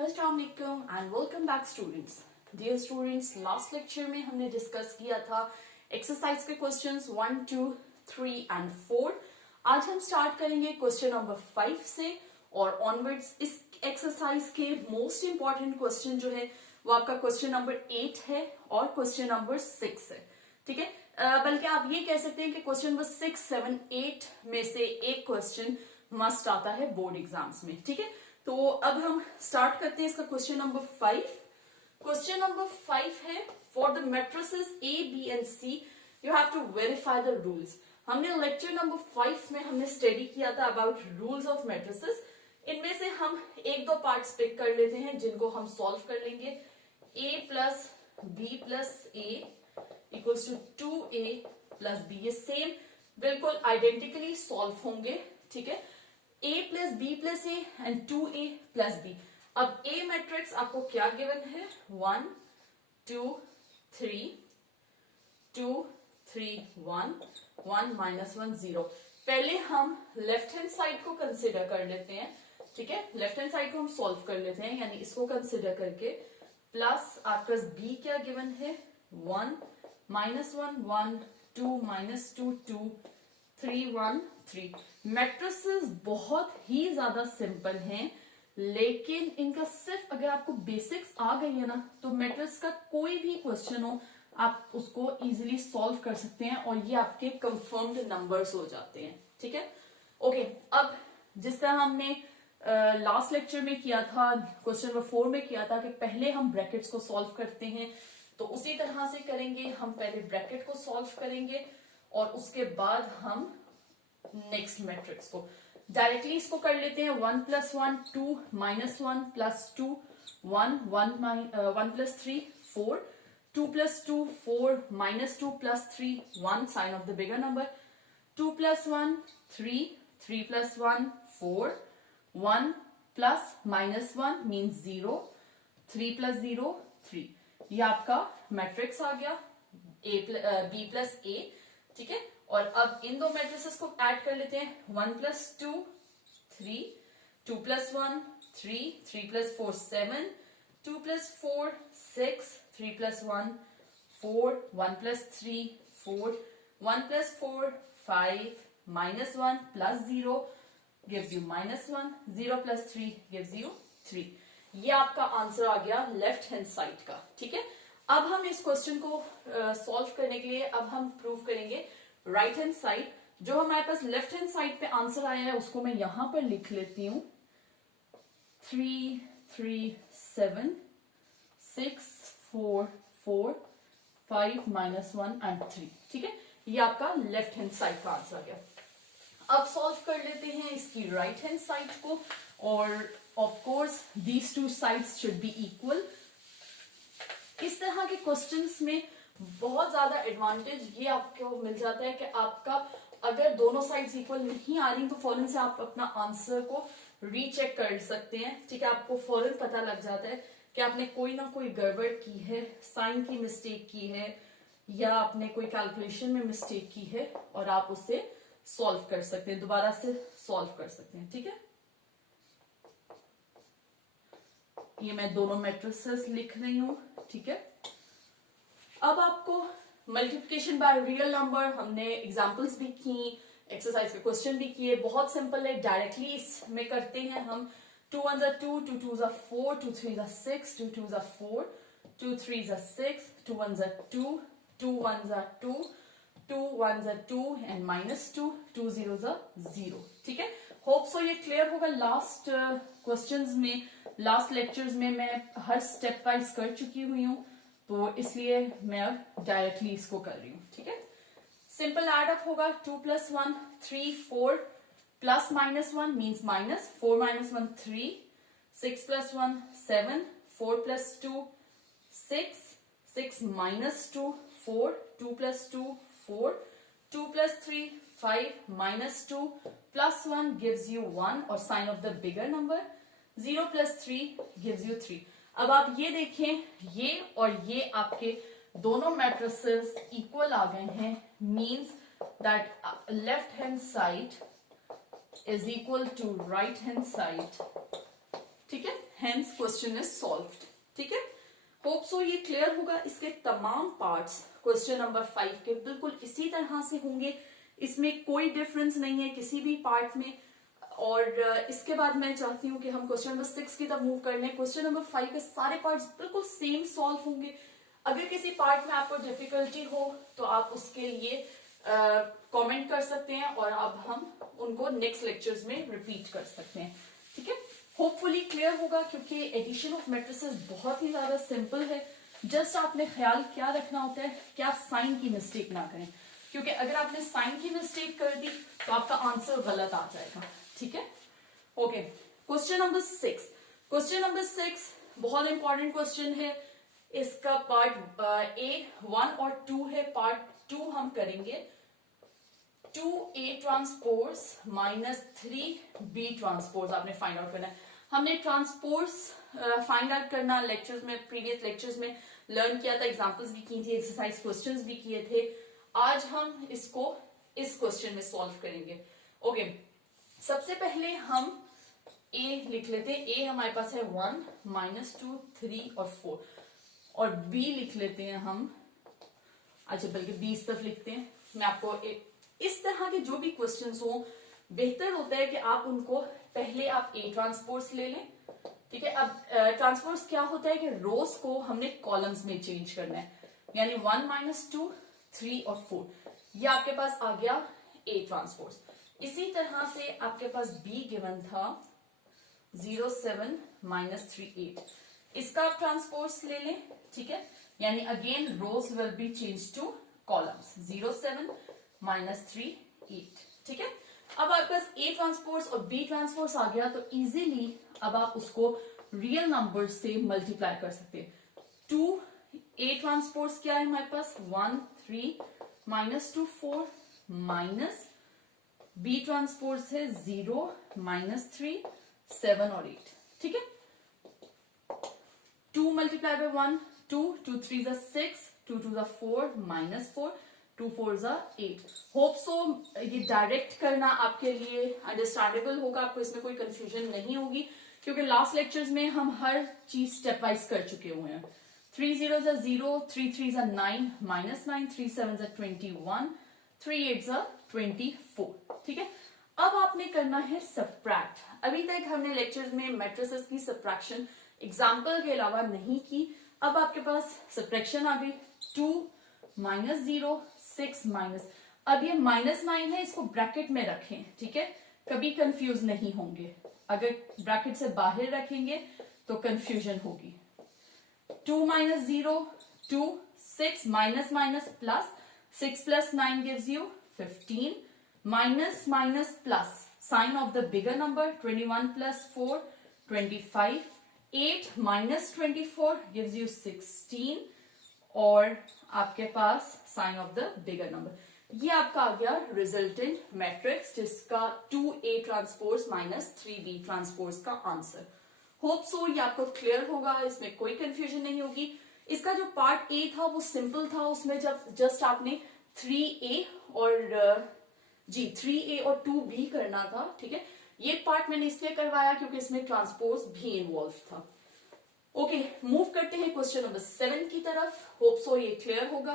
अस्सलाम वालेकुम and welcome back students. Dear students, last lecture में हमने डिस्कस किया था एक्सरसाइज के क्वेश्चंस 1, 2, 3 एंड 4। आज हम स्टार्ट करेंगे क्वेश्चन नंबर 5 से और ऑनवर्ड्स। इस एक्सरसाइज के मोस्ट इंपॉर्टेंट क्वेश्चन जो है वो आपका क्वेश्चन नंबर 8 है और क्वेश्चन नंबर 6 है। ठीक है, बल्कि आप ये कह सकते हैं कि क्वेश्चन नंबर 6, 7, 8 में से एक क्वेश्चन मस्ट आता है बोर्ड एग्जाम्स में। ठीक है, तो अब हम स्टार्ट करते हैं इसका क्वेश्चन नंबर 5। क्वेश्चन नंबर 5 है, for the matrices A, B and C you have to verify the rules. हमने लेक्चर नंबर 5 में हमने स्टडी किया था अबाउट रूल्स ऑफ मैट्रिसेस। इनमें से हम एक दो पार्ट्स पिक कर लेते हैं जिनको हम सॉल्व कर लेंगे। a plus B plus A equals to 2a plus B, ये सेम बिल्कुल आइडेंटिकली सॉल्व होंगे। ठीक है, a plus B plus A and 2a plus B. अब a मैट्रिक्स आपको क्या गिवन है? 1 2 3 2 3 1 1 -1 0। पहले हम लेफ्ट हैंड साइड को कंसिडर कर लेते हैं। ठीक है, लेफ्ट हैंड साइड को हम सॉल्व कर लेते हैं, यानी इसको कंसिडर करके प्लस आपका b क्या गिवन है? 1 -1 1 2 -2 2 3 1 3। मैट्रिसेस बहुत ही ज्यादा सिंपल हैं, लेकिन इनका सिर्फ अगर आपको बेसिक्स आ गई है ना तो मैट्रिक्स का कोई भी क्वेश्चन हो आप उसको इजीली सॉल्व कर सकते हैं और ये आपके कंफर्म्ड नंबर्स हो जाते हैं। ठीक है, ओके। अब जिस तरह हमने लास्ट लेक्चर में किया था, क्वेश्चन नंबर 4 में किया था कि पहले हम ब्रैकेट्स को सॉल्व करते हैं, तो उसी तरह से करेंगे। हम पहले ब्रैकेट को सॉल्व करेंगे और उसके बाद हम नेक्स्ट मैट्रिक्स को डायरेक्टली इसको कर लेते हैं। 1 + 1 2 -1 + 2 1 1 + 3 4 2 + 2 4 -2 + 3 1 sign of the bigger number 2 + 1 3 3 + 1 4 1 + -1 means 0 3 + 0 3। ये आपका मैट्रिक्स आ गया b प्लस a। ठीक है, और अब इन दो मैट्रिसेस को ऐड कर लेते हैं। 1 + 2 3 2 + 1 3 3 + 4 7 2 + 4 6 3 + 1 4 1 + 3 4 1 + 4 5 -1 + 0 gives you -1 0 + 3 gives you 3। ये आपका आंसर आ गया लेफ्ट हैंड साइड का। ठीक है, अब हम इस क्वेश्चन को सॉल्व करने के लिए अब हम प्रूव करेंगे राइट हैंड साइड। जो हमारे पास लेफ्ट हैंड साइड पे आंसर आया है उसको मैं यहां पर लिख लेती हूं 3 3 7 6 4 4 5 -1 एंड 3। ठीक है, ये आपका लेफ्ट हैंड साइड का आंसर आ गया। अब सॉल्व कर लेते हैं इसकी राइट हैंड साइड को, और of course these two sides should be equal. इस तरह के क्वेश्चंस में बहुत ज्यादा एडवांटेज ये आपको मिल जाता है कि आपका अगर दोनों साइड्स इक्वल नहीं आ रही तो फौरन से आप अपना आंसर को रीचेक कर सकते हैं। ठीक है, आपको फौरन पता लग जाता है कि आपने कोई ना कोई गड़बड़ की है, साइन की मिस्टेक की है या आपने कोई कैलकुलेशन में मिस्टेक की है, और आप उसे सॉल्व कर सकते हैं, दोबारा से सॉल्व कर सकते हैं। ठीक है, ये मैं दोनों मैट्रिसेस लिख रही हूं। ठीक है, अब आपको मल्टीप्लिकेशन बाय रियल नंबर हमने एग्जांपल्स भी की, एक्सरसाइज के क्वेश्चन भी किए, बहुत सिंपल है, डायरेक्टली इसमें करते हैं हम। 2 1 2 2 2 4 2 3 6 2 2 4 2 3 6 2 1 2 2 1 2 2 1 2 एंड -2 2 0 0। ठीक है, होप सो ये क्लियर होगा। लास्ट क्वेश्चंस में, लास्ट लेक्चर्स में मैं हर स्टेप वाइज कर चुकी हुई हूं, तो इसलिए मैं अब डायरेक्टली इसको कर रही हूं। ठीक है, सिंपल एड अप होगा 2 + 1 3 4 प्लस -1 मीन्स -4 -1 3 6 + 1 7 4 + 2 6 6 -2 4 2 + 2 4 2 + 3 5 -2 + 1 gives you 1 और sign of the bigger number 0 + 3 gives you 3। अब आप ये देखें, ये और ये आपके दोनों मैट्रिसेस इक्वल आ गए हैं, means that left hand side is equal to right hand side. ठीक है, हेंस क्वेश्चन इज सॉल्व्ड। ठीक है, होप सो ये क्लियर होगा। इसके तमाम पार्ट्स क्वेश्चन नंबर 5 के बिल्कुल इसी तरह से होंगे, इसमें कोई डिफरेंस नहीं है किसी भी पार्ट में। और इसके बाद मैं चाहती हूँ कि हम क्वेश्चन नंबर 6 की तरफ मूव कर लें। क्वेश्चन नंबर 5 के सारे पार्ट्स बिल्कुल सेम सॉल्व होंगे। अगर किसी पार्ट में आपको डिफिकल्टी हो तो आप उसके लिए कमेंट कर सकते हैं और अब हम उनको नेक्स्ट लेक्चर्स में रिपीट कर सकते हैं। ठीक है, होपफुली क्लियर होगा, क्योंकि एडिशन ऑफ मैट्रिसेस बहुत ही ज्यादा सिंपल है। जस्ट आपने ख्याल क्या रखना होता है कि आप साइन की मिस्टेक ना करें, क्योंकि अगर आपने साइन की मिस्टेक कर दी तो आपका आंसर गलत आ जाएगा। ठीक है, okay. Question number 6, question number 6 बहुत इंपॉर्टेंट क्वेश्चन है। इसका पार्ट A1 और 2 है। पार्ट 2 हम करेंगे 2A transpose minus 3B transpose आपने फाइंड आउट करना है। हमने ट्रांसपोज फाइंड आउट करना लेक्चर्स में, प्रीवियस लेक्चर्स में लर्न किया था, एग्जांपल्स भी की थी, एक्सरसाइज क्वेश्चंस भी किए थे। आज हम इसको इस क्वेश्चन में सॉल्व करेंगे। ओके, सबसे पहले हम A लिख लेते हैं। A हमारे पास है 1, -2, 3 और 4, और B लिख लेते हैं हम। अच्छा, बल्कि B इस तरफ लिखते हैं। मैं आपको इस तरह के जो भी क्वेश्चंस हो, बेहतर होता है कि आप उनको पहले आप A ट्रांसपोज ले लें। ठीक है, अब ट्रांसपोज क्या होता है कि रोज को हमने कॉलम्स में चेंज करना है, यानी 1, -2, 3 और 4, ये आपके पास आ गया A ट्रांसपोज। इसी तरह से आपके पास B गिवन था 0, 7, -3, 8, इसका आप ट्रांसपोज ले लें। ठीक है, यानी again rows will be change to columns, 0, 7, -3, 8। ठीक है, अब आपके पास A ट्रांसपोज और B ट्रांसपोज आ गया तो इजीली अब आप उसको रियल नंबर से मल्टीप्लाई कर सकते हैं। 2A ट्रांसपोज क्या है हमारे पास, 1, 3, -2, 4, माइनस B ट्रांसपोज है 0, -3, 7 और 8। ठीक है, 2 multiply by 1, 2, 2 3 is 6, 2 2 is 4, -4, 2 4 is 8। Hope so ये डायरेक्ट करना आपके लिए अंडरस्टैंडेबल होगा, आपको इसमें कोई कंफ्यूजन नहीं होगी, क्योंकि लास्ट लेक्चर्स में हम हर चीज स्टेप वाइज कर चुके हुए हैं। 3 0 is 0, 3 3 is 9, -9, 3 7 is 21, 3 8 is 24। ठीक है, अब आपने करना है सबट्रैक्ट। अभी तक हमने लेक्चर्स में मैट्रिसेस की सबट्रैक्शन एग्जाम्पल के अलावा नहीं की। अब आपके पास सबट्रैक्शन आ गई। 2 -0, 6 माइनस, अब ये -9 है, इसको ब्रैकेट में रखें। ठीक है, कभी कंफ्यूज नहीं होंगे, अगर ब्रैकेट से बाहर रखेंगे तो कंफ्यूजन होगी। 2 -0, 2, 6 minus minus plus, 6 + 9 gives you 15, minus minus plus, sign of the bigger number, 21 + 4, 25, 8 - 24 gives you 16, और आपके पास sign of the bigger number. ये आपका आ गया रिजल्टेंट मैट्रिक्स, जिसका 2A transpose minus 3B transpose का आंसर। होप सो ये आपको क्लियर होगा, इसमें कोई कंफ्यूजन नहीं होगी। इसका जो पार्ट A था वो सिंपल था, उसमें जब जस्ट आपने 3A और 2B करना था। ठीक है, ये पार्ट मैंने इसलिए करवाया क्योंकि इसमें ट्रांसपोज भी इन्वॉल्व था। ओके, मूव करते हैं क्वेश्चन नंबर 7 की तरफ। होप सो ये क्लियर होगा।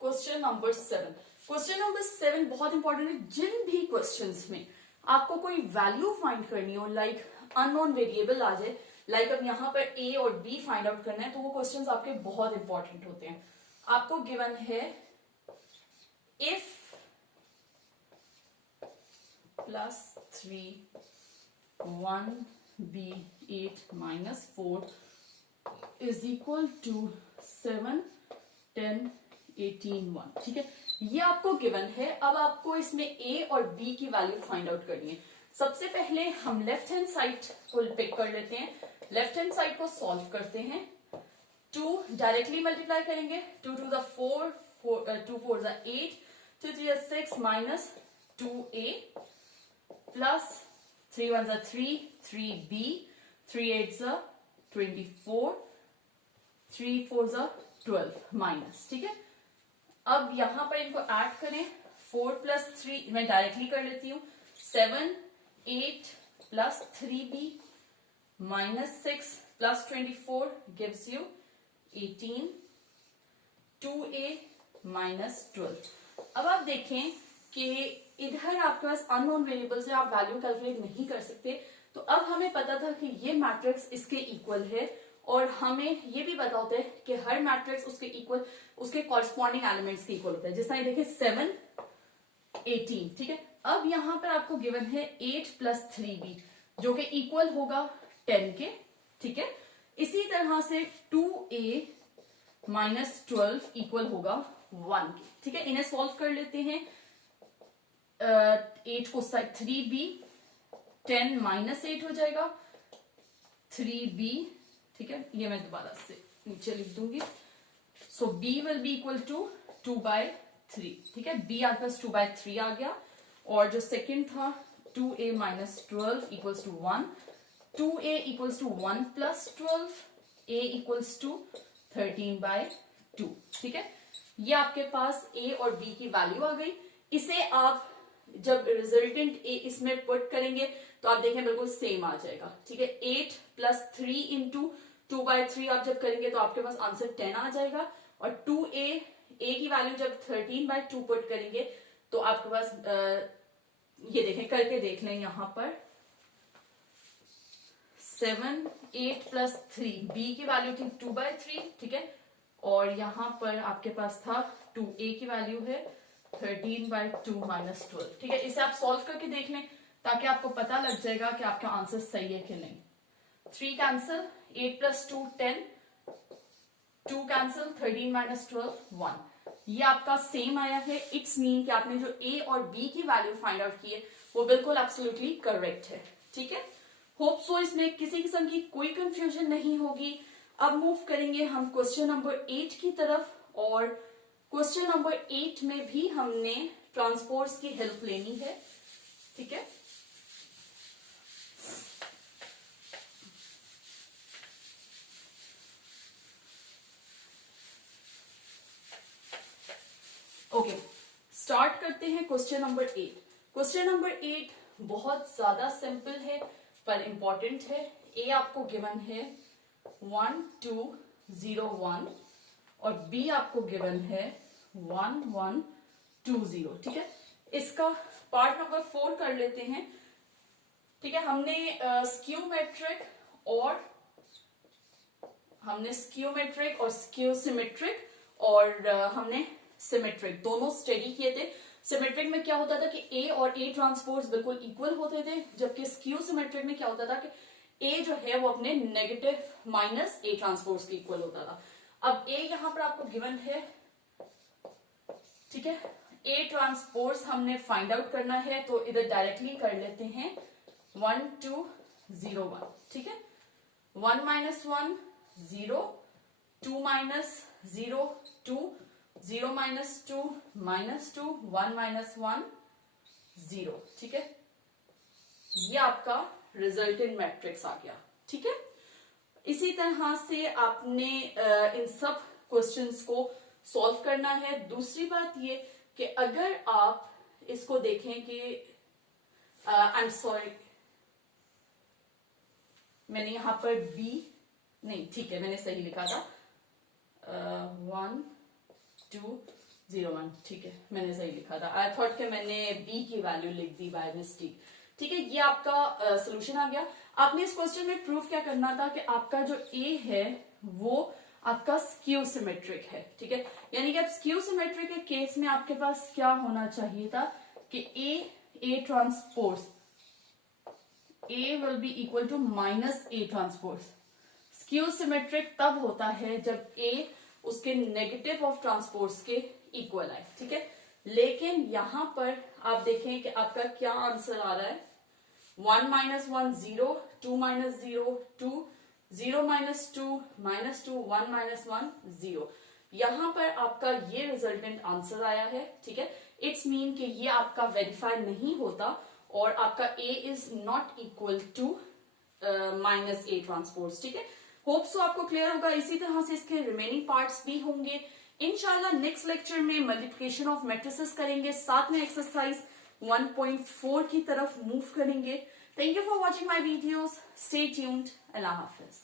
क्वेश्चन नंबर 7, क्वेश्चन नंबर 7 बहुत इंपॉर्टेंट है। जिन भी क्वेश्चंस में आपको कोई वैल्यू फाइंड करनी हो, लाइक अननोन वेरिएबल आ जाए, लाइक अब यहां पर A और B फाइंड आउट करना है, तो वो क्वेश्चंस आपके बहुत इंपॉर्टेंट होते हैं। आपको गिवन है if +3 1B 8 - 4 is equal to 7 10 18 1। ठीक है, ये आपको गिवन है। अब आपको इसमें A और B की वैल्यू फाइंड आउट करनी है। सबसे पहले हम लेफ्ट हैंड साइड को पिक कर लेते हैं, लेफ्ट हैंड साइड को सॉल्व करते हैं। 2 डायरेक्टली मल्टीप्लाई करेंगे, 2 2 is 4, 2 4 is 8, 2 3 is 6 minus 2A plus 3 1 is 3, 3B, 3 8 is 24, 3 4 जा 12 माइनस, ठीक है। अब यहां पर इनको ऐड करें, 4 प्लस 3 मैं डायरेक्टली कर लेती हूँ, 7 8 plus 3b minus 6 plus 24 gives you 18, 2a minus 12। अब आप देखें कि इधर आपके पास अननोन वेरिएबल से आप वैल्यू कैलकुलेट नहीं कर सकते, तो अब हमें पता था कि ये मैट्रिक्स इसके इक्वल है, और हमें ये भी पता होता है कि हर मैट्रिक्स उसके इक्वल, उसके कॉरस्पॉन्डिंग एलिमेंट्स के इक्वल होता है। जिस तरह देखिए 7 18, ठीक है। अब यहां पर आपको गिवन है 8 प्लस 3b जो कि इक्वल होगा 10 के, ठीक है। इसी तरह से 2a माइनस 12 इक्वल होगा 1 के, ठीक है। इन्हें सॉल्व कर लेते हैं, 8 को साइड 3b 10 माइनस 8 हो जाएगा 3b, ठीक है। ये मैं दोबारा से नीचे लिख दूंगी। So b will be equal to 2/3, ठीक है। b आपके पास 2/3 आ गया, और जो सेकंड था 2a minus 12 equals to 1, 2a equals to 1 plus 12, a equals to 13/2, ठीक है। ये आपके पास a और b की वैल्यू आ गई। इसे आप जब रिजल्टेंट a इसमें पुट करेंगे तो आप देखें बिल्कुल सेम आ जाएगा, ठीक है। 8 प्लस 3 इंटू 2/3 आप जब करेंगे तो आपके पास आंसर 10 आ जाएगा, और 2a की वैल्यू जब 13/2 पुट करेंगे तो आपके पास ये देखें, करके देख लें, यहां पर 7 8 प्लस 3 b की वैल्यू थी 2/3, ठीक है। और यहां पर आपके पास था 2a की वैल्यू है 13/2 माइनस 12, ठीक है। इसे आप सॉल्व करके देख लें ताकि आपको पता लग जाएगा कि आपका आंसर सही है कि नहीं। 3 कैंसिल, 8 प्लस 2 10, 2 कैंसिल, 13 माइनस 12 1। ये आपका सेम आया है। इट्स मीन कि आपने जो a और b की वैल्यू फाइंड आउट की है वो बिल्कुल एब्सोल्युटली करेक्ट है, ठीक है। होप सो इसमें किसी किस्म की कोई कंफ्यूजन नहीं होगी। अब मूव करेंगे हम क्वेश्चन नंबर 8 की तरफ, और क्वेश्चन नंबर 8 में भी हमने ट्रांसपोर्ट्स की हेल्प लेनी है, ठीक है। ओके, स्टार्ट करते हैं क्वेश्चन नंबर 8। क्वेश्चन नंबर 8 बहुत ज्यादा सिंपल है पर इंपॉर्टेंट है। ए आपको गिवन है 1 2 0 1, और बी आपको गिवन है 1 1 2 0, ठीक है। इसका पार्ट नंबर 4 कर लेते हैं, ठीक है। हमने स्क्यूमेट्रिक और स्क्यू सिमेट्रिक और हमने सिमेट्रिक दोनों स्टडी किए थे। सिमेट्रिक में क्या होता था कि ए और ए ट्रांसपोर्ट बिल्कुल इक्वल होते थे, जबकि स्क्यू सिमेट्रिक में क्या होता था कि ए जो है वो अपने नेगेटिव माइनस ए ट्रांसपोर्ट के इक्वल होता था। अब ए यहां पर आपको गिवन है, ठीक है। ए ट्रांसपोर्ट हमने फाइंड आउट करना है, तो इधर डायरेक्टली कर लेते हैं 1 2 0 1, ठीक है। 1 माइनस 1 0, 2 माइनस 0 2, 0 माइनस 2 -2, 1 माइनस 1 0, ठीक है। ये आपका रिजल्टेंट मैट्रिक्स आ गया, ठीक है। इसी तरह से आपने इन सब क्वेश्चंस को सॉल्व करना है। दूसरी बात ये कि अगर आप इसको देखें कि आई एम सॉरी, मैंने यहां पर बी नहीं, ठीक है, मैंने सही लिखा था 1 2 0 1, ठीक है, मैंने सही लिखा था। आई थॉट कि मैंने बी की वैल्यू लिख दी बाय मिस्टेक, ठीक है। ये आपका सोल्यूशन आ गया। आपने इस क्वेश्चन में प्रूफ क्या करना था कि आपका जो ए है वो आपका स्क्यू सिमेट्रिक है, ठीक है। यानी कि आप स्क्यू सिमेट्रिक के केस में आपके पास क्या होना चाहिए था कि A transpose A will be equal to minus A transpose. Skew symmetric तब होता है जब ए उसके नेगेटिव ऑफ ट्रांसपोर्ट्स के इक्वल आए, ठीक है। लेकिन यहां पर आप देखें कि आपका क्या आंसर आ रहा है, 1 माइनस 1 0, 2 माइनस 0 2, 0 माइनस 2 -2, 1 माइनस 1 0। यहां पर आपका ये रिजल्टेंट आंसर आया है, ठीक है। इट्स मीन कि ये आपका वेरीफाई नहीं होता और आपका A is not equal to minus A transport, ठीक है। होप सो आपको क्लियर होगा। इसी तरह से इसके रिमेनिंग पार्ट्स भी होंगे। इंशाल्लाह नेक्स्ट लेक्चर में मल्टीप्लिकेशन ऑफ मैट्रिसेस करेंगे, साथ में एक्सरसाइज 1.4 की तरफ मूव करेंगे। Thank you for watching my videos, stay tuned, Allah Hafiz.